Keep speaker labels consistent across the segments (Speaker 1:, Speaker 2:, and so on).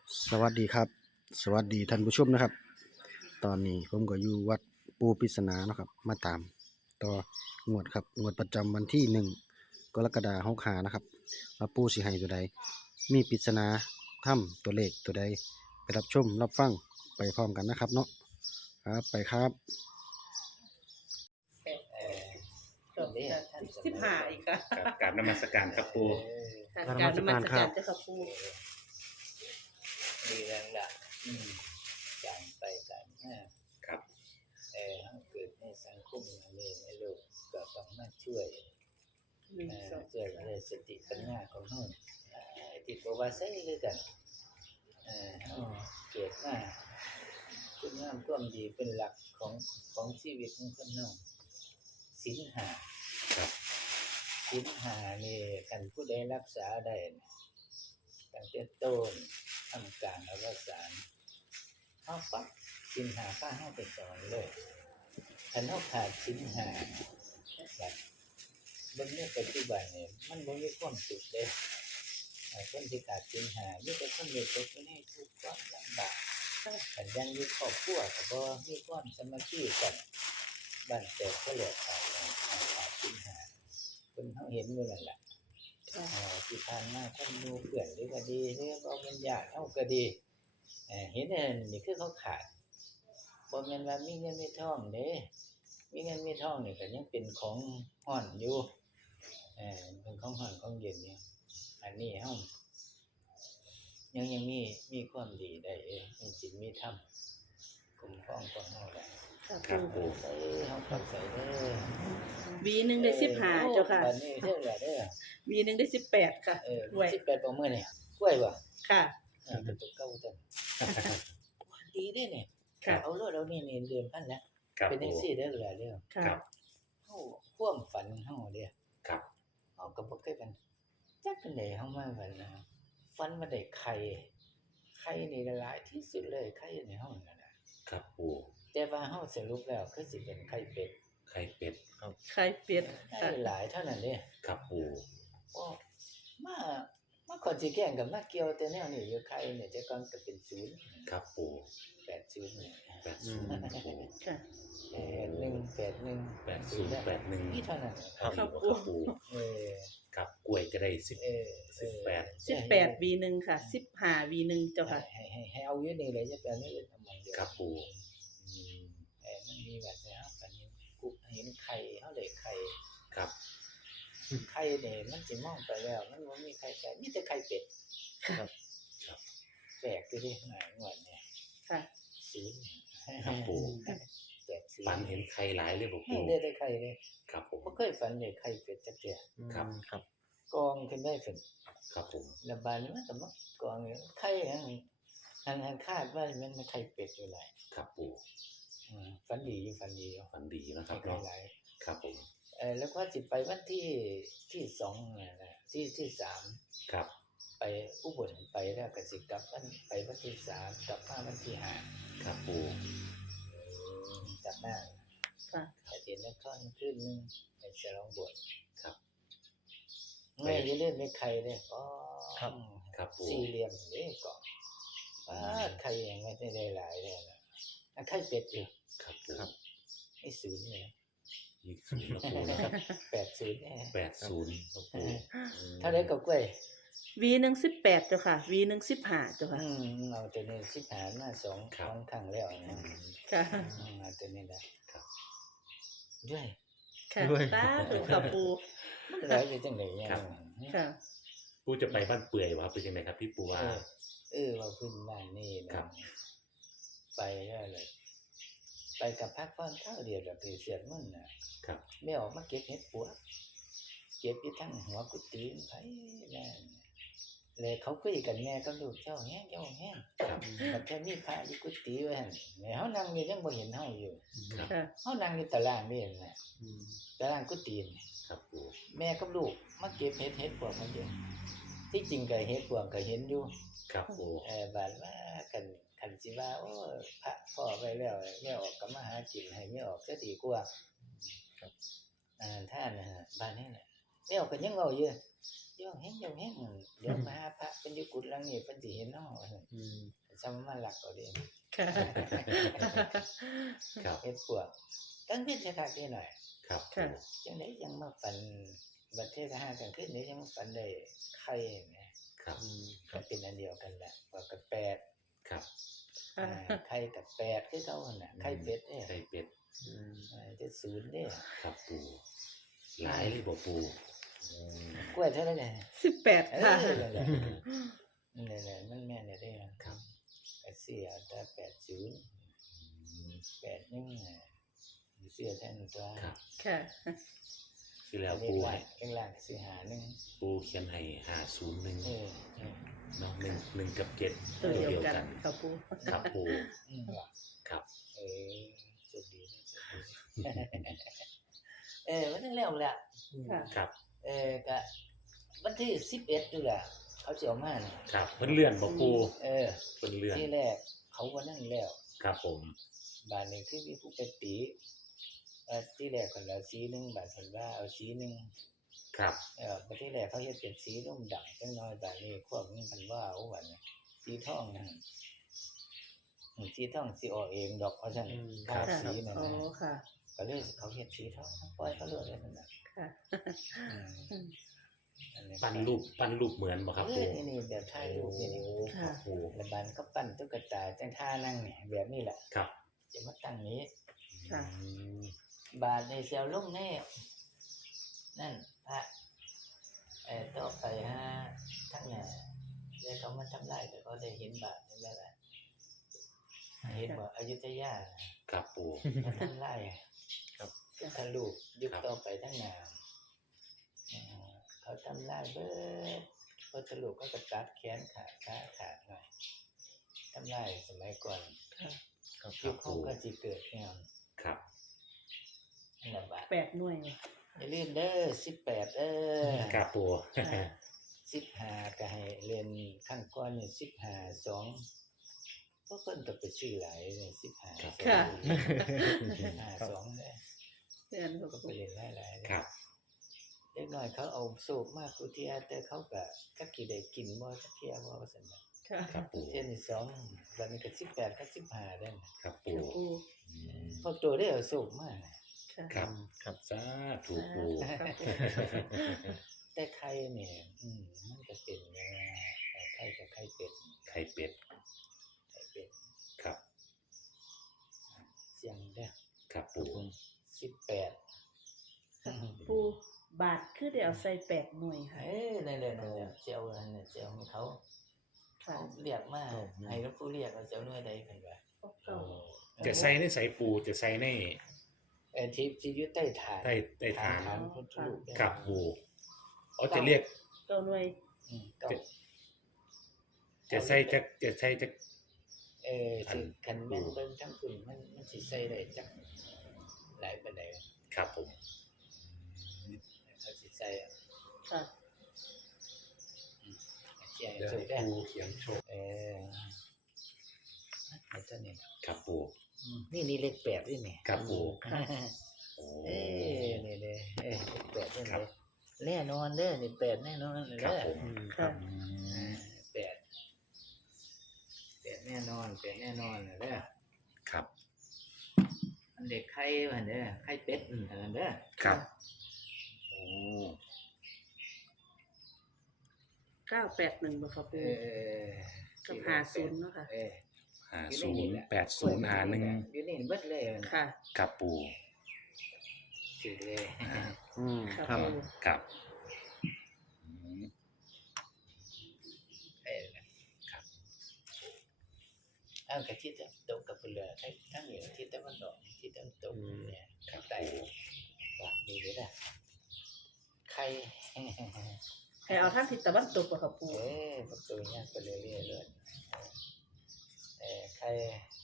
Speaker 1: สวัสดีครับสวัสดีท่านผู้ชมนะครับตอนนี้ผมก็อยู่วัดปูปริศนาเนาะครับมาตามต่องวดครับงวดประจำวันที่1 กรกฎาคม65นะครับว่าปูสิให้ตัวใดมีปริศนาถ้ำตัวเลขตัวใดไปรับชมรับฟังไปพร้อมกันนะครับเนาะครับไปครับ
Speaker 2: จบ15อีกค่ะ
Speaker 3: ครับกราบนมัสการครับปู
Speaker 2: การนมัสการเจ้าค่ะปู
Speaker 4: ดีแล้วล่ะการไปการมา
Speaker 3: ครับ
Speaker 4: เขาเกิดในสังคมนี้ในโลกก็ต้องมาช่วยช่วยในสติปัญญาของเขาที่บอกว่าใช่เลยกันเขาเกิดมาคุณงามความดีเป็นหลักของชีวิตของคนเราศีลห้า
Speaker 3: ครับ
Speaker 4: ศีลห้านี่กันผู้ใดรักษาได้ตั้งแต่ต้นทำการอวสานเขาปักศีลห้าข้าให้ไปสอนเลยถ้าเขาขาดศีลห้าแบบบนนี้ปัจจุบันเนี่ยมันบ่มีความสุขเลยคนที่ขาดศีลห้ามีแต่คนเด็กตกอยู่ในทุกข์ความลำบากแต่ยังอยู่ครอบครัวก็บ่มีความสามัคคีกันบ้านแตกก็เหลือขาดศีลห้าคนเขาเห็นอยู่นั่นแหละที่ผ่านมาคนดูเพื่อนหรือก็ดีหรือว่ามันญาติเขาก็ดีเห็นอันนี่คือเขาขาดบ่แม่นว่ามีเงินมีทองเด้มีเงินมีทองนี่ก็ยังเป็นของฮ้อนอยู่เป็นของฮ้อนของเย็นอยู่อันนี้เฮายังมีความดีได้มีศีลมีธรรมคุ้มครองของเฮาได้
Speaker 3: ครับปู
Speaker 4: เฮาเข้าใจเด้อ
Speaker 2: วีนึงได้15เจ้าค่ะ
Speaker 4: บัดนี้เท่าไหร่เด้อ
Speaker 2: วีนึงได้18ค่ะด้วย
Speaker 4: 18บ่มื้อนี่กล้วยบ่
Speaker 2: ค่ะ
Speaker 4: เป็นตัวเก่าจังดีเด้เนี่ย
Speaker 2: ค่ะ
Speaker 4: เอาโลดเอานี่เดือนพันแล้วเป็นจังซี่เด้อล่ะเด้อ
Speaker 2: ค่ะ
Speaker 4: เฮาความฝันเฮาเด้อ
Speaker 3: ครับ
Speaker 4: เฮาก็บ่เคยฝันจักจังได๋เฮามาฝันนะฝันว่าได้ไข่นี่หลายที่สุดเลยไข่ในห้องนั่นน่ะ
Speaker 3: ครับปู
Speaker 4: แต่ว่าเฮาสรุปแล้วคือสิเป็นไข่เป็ด
Speaker 3: ไข่เป็ดครับ
Speaker 2: ไข่เป็ด
Speaker 4: ได้
Speaker 2: ค่ะ
Speaker 4: หลายเท่านั้นเด้
Speaker 3: ครับปู
Speaker 4: โอ้มาคนสิแกล้งกับมาเกี่ยวแต่แนวนี้อยู่ไข่เนี่ยแต่ก่อนก็เป็น0
Speaker 3: ครับปู
Speaker 4: 80เนี่ย
Speaker 3: 80ปู
Speaker 2: ค่ะ
Speaker 4: 81
Speaker 3: 8081
Speaker 4: นี่เท่านั้น
Speaker 3: ครับ
Speaker 2: ครับ
Speaker 3: ปู
Speaker 4: เออ
Speaker 3: ครับกล้วยก็ได้
Speaker 2: 18วีนึงค่ะ15วีนึงเจ้าค่ะ
Speaker 4: ให้เอาอยู่นี่เลยจะแปลไม่อื่นทำไมเดียว
Speaker 3: ครับปู
Speaker 4: มันมีแบบนี้ครับกันกูเห็นไข่เขาเลยไข่
Speaker 3: ครับ
Speaker 4: ไข่เนี่ยมันสิมองไปแล้วมันบ่มีไข่ไก่มีแต่ไข่เป็ด
Speaker 2: ค่ะ
Speaker 4: แปลกอยู่ดิหงวดเนี่ย
Speaker 2: ค่ะ
Speaker 4: สีน
Speaker 3: ครับปู
Speaker 4: แปลกสี
Speaker 3: ฝันเห็นไข่หลายเลยบ่ปู
Speaker 4: ได้แต่ไข่เลย
Speaker 3: ครับผม
Speaker 4: บ่เคยฝันเลยไข่เป็ดจักเที่ย
Speaker 3: ครับ
Speaker 1: ครับ
Speaker 4: กองขึ้นได้ขึ้น
Speaker 3: ครับผม
Speaker 4: แล้วบานนี้มันก็มากองอยู่ไข่หันคาดว่ามันไข่เป็ดอยู่หลาย
Speaker 3: ครับปู
Speaker 4: ฝันดีอยู่
Speaker 3: ฝันดีนะครับ
Speaker 4: ไข่
Speaker 3: เนาะ
Speaker 4: หลาย
Speaker 3: ครับผม
Speaker 4: แล้วก็สิไปวันที่2นั่นแหละที่3
Speaker 3: ครับ
Speaker 4: ไปอุบลไปแล้วก็สิกลับไปวันที่3กลับมาวันที่5
Speaker 3: ครับปู
Speaker 4: กลับมา
Speaker 2: ค่ะ
Speaker 4: ไปเรียนนครคืนนึงไปฉลองบวช
Speaker 3: ครับ
Speaker 4: แม่อย่าเล่นไม่ใครเด้อ๋อ
Speaker 3: ครับปู
Speaker 4: สี่เหลี่ยมเด้ก่อนใครยังไม่ได้หลายเลยนะใครเป็ดอยู่
Speaker 3: ครับปู
Speaker 4: ไม่ศูนย์เนี่ย
Speaker 3: ยี่สิบนะปูนะครับ
Speaker 4: 80เนี่ย
Speaker 3: 80ครับปู
Speaker 4: เท่าไรก็กล้วย
Speaker 2: วีนึง18เจ้าค่ะวีนึง15เจ้าค่ะ
Speaker 4: เอาตัวนี้15มา2ครั้งแล้วนะ
Speaker 2: ค่ะ
Speaker 4: เอาตัวนี้แหละ
Speaker 3: ครับ
Speaker 4: ด้วย
Speaker 2: ค่ะตาถูกค่ะปู
Speaker 4: มันหลายอยู่จังได๋เนี่ย
Speaker 2: ค่ะ
Speaker 3: ปูจะไปบ้านเปื่อยวะเป็นยังไงครับพี่ปูว่า
Speaker 4: ว่าขึ้นบ้านนี่นะครับ ไปแล้วเลยไปกับพักผ่อนข้าวเดียวกับเสียดมันน่ะ
Speaker 3: ครับ
Speaker 4: ไม่ออกมาเก็บเห็ดปัวเก็บอยู่ทั้งหัวกุฏิไผนั่นเลยเขาคุยกันแม่กับลูกเจ้าแห้ง
Speaker 3: ครับ
Speaker 4: แต่แค่มีพระอยู่กุฏิไว้หั่นแม่เฮานั่งอยู่ยังบ่เห็นเฮาอยู่
Speaker 3: ครับ
Speaker 2: ค่ะ
Speaker 4: เฮานั่งอยู่ตารางนี่แหละตารางกุฏินี่
Speaker 3: ครับปู
Speaker 4: แม่กับลูกมาเก็บเห็ดปวกมาอยู่ที่จริงก็เห็ดปวกก็เห็นอยู่
Speaker 3: ครับปู
Speaker 4: บาดว่าคันสิว่าโอ้พระพ่อไปแล้วไม่ออกก็มาหากินให้ไม่ออกซะดีกว่าท่านบ้านนี้น่ะไม่ออกก็ยังเว้าอยู่โยงแห้งเดี๋ยวมาหาพระเป็นอยู่กุฏหลังนี้เพิ่นสิเห็นเนาะ
Speaker 1: อืม
Speaker 4: ซ้ำมาหลักเอาเด้
Speaker 2: ค่ะ
Speaker 3: ครับ
Speaker 4: เฮ็ดพวกตั้งเป็นคักๆนิดหน่อย
Speaker 3: ครับ
Speaker 2: ค่ะ
Speaker 3: ปู
Speaker 4: จังได๋ยังมาฝันบัดเทศหากันขึ้นนี่ยังมาฝันได้ไข่แหม
Speaker 3: ครับ
Speaker 1: อืม
Speaker 4: ก็เป็นอันเดียวกันแหละว่ากับแปด
Speaker 3: ครับ
Speaker 4: ไข่กับแปดคือเก่าหั่นน่ะไข่เป็ดเด้
Speaker 3: ไข่เป็ด
Speaker 1: อืม
Speaker 4: จะศูนย์เด้
Speaker 3: ครับปูหลายเลยบ่ปูอืม
Speaker 4: กล้วยเท่านั้นแหละ
Speaker 2: 18 ค่ะ
Speaker 4: นั่นแหละนั่นแหละมันแม่นได้เด้
Speaker 3: ครับ
Speaker 4: ก็เสียแต่80 81น่ะเสียแทนตัว
Speaker 3: ครับ
Speaker 2: ค่ะ
Speaker 3: ที่แล้ว
Speaker 4: อันนี้
Speaker 3: ปู
Speaker 4: ล่า
Speaker 3: ให้
Speaker 4: งข้างล่างก็สิหาหนึง
Speaker 3: ปูเขียนให้501
Speaker 4: เออ
Speaker 3: เนาะ1กับ7
Speaker 2: ตัวเดียวกันค่ะปู
Speaker 3: ครับปู
Speaker 4: ว่ะ
Speaker 3: ครับ
Speaker 4: สุดดีนะสุดดีมันถึงแล้วแหละ
Speaker 2: ค่ะ
Speaker 3: ครับ
Speaker 4: ก็วันที่11นี่แหละเขาสิเอามาน่ะ
Speaker 3: ครับเพิ่นเลื่อนบ่ปู
Speaker 4: เออ
Speaker 3: เพิ่นเลื่อน
Speaker 4: ที่แรกเขาว่านั่นแล้ว
Speaker 3: ครับผม
Speaker 4: บาทนี้คือมีผู้ไปตีที่แรกคนละสีหนึงบาทเพิ่นว่าเอาสีหนึง
Speaker 3: ครับ
Speaker 4: บัดที่แรกเขาเฮ็ดเป็นสีร่มดำจังน้อยบาดนี้พวกนี้เพิ่นว่าเอาว่าน่ะสีทองนั่นสีทองสิออกเองดอกว่าซั่นค่า
Speaker 2: ค่ะ
Speaker 4: สีนั่น
Speaker 2: อ๋อ
Speaker 4: น่ะ
Speaker 2: ค่ะ
Speaker 4: ก็เลยเขาเฮ็ดสีทองปล่อยเขาเลือกเลยนั่นน่ะ
Speaker 2: ค่ะ
Speaker 4: อืมอันนี้
Speaker 3: ปั้นรูปเหมือนบ่ครับ
Speaker 4: เอ
Speaker 3: ปู
Speaker 4: อนี่แบบถ่ายรูปนี่
Speaker 3: ครับปู
Speaker 4: แล้วบานก็ปั้นตุ๊กตาจังท่านั่งนี่แบบนี้แหละ
Speaker 3: ครับ
Speaker 4: จะมาตั้งนี้
Speaker 2: ค่ะ
Speaker 3: อืม
Speaker 4: บาทในเซลลุ่มแน่นั่นพระต่อไปฮะทั้งเนี่ยเดี๋ยวเขามาทำลายแต่ก็ได้เห็นบาทนี่แหละเห็นว่าอยุธยา
Speaker 3: ครับปู
Speaker 4: มาทำลายทะลุยุคต่อไปทั้งงานเขาทำลายเบิดพอทะลุก็กระตัดแขนขาขาดหน่อยทำลายสมัยก่อน
Speaker 2: ค่ะ
Speaker 1: ครับ
Speaker 4: ยุคเขาก็จะเกิดเนี่ย
Speaker 3: ครับ
Speaker 4: อันละบาท
Speaker 2: 8 หน่วย
Speaker 4: อย่าลืมเด้อ18
Speaker 3: ครับปู
Speaker 4: 15ก็ให้เรียนขั้นก้อนนี่15 2ก็เพิ่นก็ไปซื้อหลายนี่15
Speaker 2: ค่ะ
Speaker 4: 2เด้อ
Speaker 2: เดือน
Speaker 4: ก็ไปเรียนหลายๆ
Speaker 3: ครับ
Speaker 4: เด็กน้อยเขาเอาโศกมากกูเทียแต่เขาก็จักสิได้กินบ่จักเที่ยบ่ว่าซั่นน่ะ
Speaker 2: ค่ะ
Speaker 3: ครับปู
Speaker 4: เที่ยนี่2บัดนี้ก็18กับ15เด้อ
Speaker 3: ครับปู
Speaker 2: ค่ะปู
Speaker 3: อืม
Speaker 4: พวกตัวได้เอาโศกมาน่ะ
Speaker 2: ค่ะ
Speaker 3: ครับ
Speaker 1: ครับ
Speaker 3: สาธุปู
Speaker 2: ครับปู
Speaker 4: แต่ไข่เนี่ยมันก็เป็นไข่กับไข่เป็ด
Speaker 3: ไข่เป็ด
Speaker 4: ไข่เป็ด
Speaker 3: ครับ
Speaker 4: เสียงเด้อ
Speaker 3: ครับปู
Speaker 4: 18
Speaker 2: ค่ะปูบาทคือได้เอาใส่8 หน่วยค่ะ
Speaker 4: นั่นแหละเจ้าอันน่ะเจ้าของเขา
Speaker 2: ค่ะ
Speaker 4: เรียกมาให้หลวงปู่เรียกว่าเจ้าหน่วยใดเพิ่นว่า
Speaker 2: เก่า
Speaker 3: จะใส่ในใส่ปูจะใส่ใน
Speaker 4: ที่อยู่ใต้ฐาน
Speaker 3: ใต้ฐาน
Speaker 4: ฐานพุทธรูป
Speaker 3: ครับปูอ๋อจะเรียก
Speaker 2: เก่าหน่วย
Speaker 4: เก่า
Speaker 3: จะใส่จะ
Speaker 4: สิคันแม่นเบิ่งทั้งคุณมันสิใส่ได้จักหลายปานใด
Speaker 3: ครับผม
Speaker 4: เขาสิใส่
Speaker 2: ค่ะ
Speaker 4: เสียง
Speaker 3: เดี๋ยว
Speaker 4: สุด
Speaker 3: ให้
Speaker 4: ได้
Speaker 3: ปูเขียนโชว์
Speaker 4: เอาเท่านี้
Speaker 3: ครับปู
Speaker 4: นี่เลข8ด้วยนี่
Speaker 3: ครับปูโอ้
Speaker 4: นี่เด้เลข8นี่
Speaker 3: ครับ
Speaker 4: แน่นอนเด้อนี่8แน่นอนเด้อ
Speaker 3: ครับผม
Speaker 1: อืมค
Speaker 2: ค่ะ
Speaker 1: รับ
Speaker 4: 8แน่นอนเด้อ
Speaker 3: ครับ
Speaker 4: อันเด็กไข่มันเด้อไข่เป็ดอันนั้นเด้อ
Speaker 3: ครับโอ้
Speaker 2: 981บ่ค่ะปูกับ50เนาะค่ะ
Speaker 3: 5080
Speaker 4: อยู่นี่เบิดเลย
Speaker 2: ค่ะ
Speaker 3: ครับปู
Speaker 4: ถือเลย
Speaker 1: อืม
Speaker 2: ค่ะ
Speaker 1: ครับ
Speaker 2: ปู
Speaker 3: ครับอืม
Speaker 4: ครับเอากระทิตตกกับเรือทั้งเหนือทิศตะวันออกทิศตะวันตกเนี่ย
Speaker 3: ครั
Speaker 4: ข้า
Speaker 3: บ
Speaker 4: งใต้
Speaker 3: ปู
Speaker 4: ว่าดีเลยนะไข่
Speaker 2: ให้เอาทางทิศตะวันตกบ่ค่ะปู
Speaker 4: ประตูเนี่ยไปเรื่อยๆเลยไข่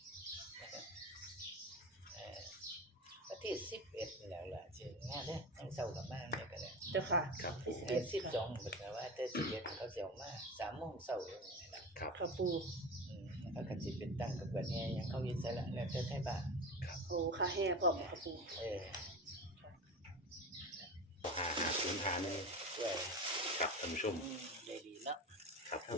Speaker 4: วันที่11แล้วล่ะชื่องานเด้อทั้งเช้ากับมาเนี่ยก็ได้
Speaker 2: เจ้าค่ะ
Speaker 3: ครับปู
Speaker 4: 12เป็นว่าแต่11เขาสิออกมา3:00 นอย่างนี้นะ
Speaker 3: ครับ
Speaker 2: ค่ะปู
Speaker 4: แล้วก็สิเป็นตั้งกับแบบนี้ยังเขายึดใส่ละแล้วแต่ไทยบ้าน
Speaker 2: โอ้ค่ะแห่พร้อมค่ะปู
Speaker 4: เออ
Speaker 3: 50
Speaker 4: ด้วย
Speaker 3: คครับท่านผู้ชม
Speaker 4: ได้ดีเนาะ
Speaker 3: ครับปู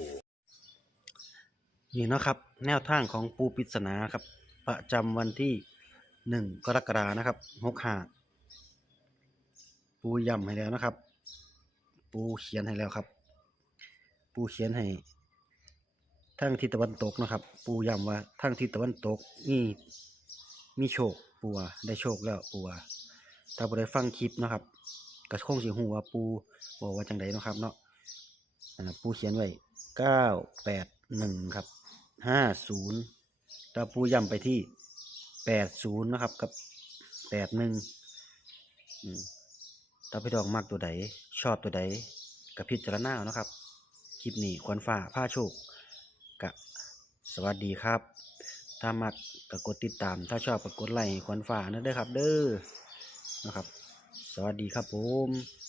Speaker 1: นี่เนาะครับแนวทางของปูปริศนาครับ ประจำวันที่1 กรกฎานะครับ65ปูย้ำให้แล้วนะครับ ปูเขียนให้แล้วครับ ปูเขียนให้ทางทิศตะวันตกนะครับ ปูย้ำว่าทางทิศตะวันตกมีโชคปูว่าได้โชคแล้วปูว่าถ้าบ่ได้ฟังคลิปเนาะครับก็คงสิฮู้ว่าปูบอกว่าจังไดเนาะครับเนาะปูเขียนไว้981ครับ50แต่ปูย้ำไปที่80นะครับกับ81ถ้าพี่ดอกมักตัวใดชอบตัวใดก็พิจารณาเอาเนาะครับคลิปนี้ควรฟ้าผ้าโชคกะสวัสดีครับถ้ามักก็กดติดตามถ้าชอบก็กดไลค์ควรฟ้านะเด้อครับเด้อนะครับสวัสดีครับผม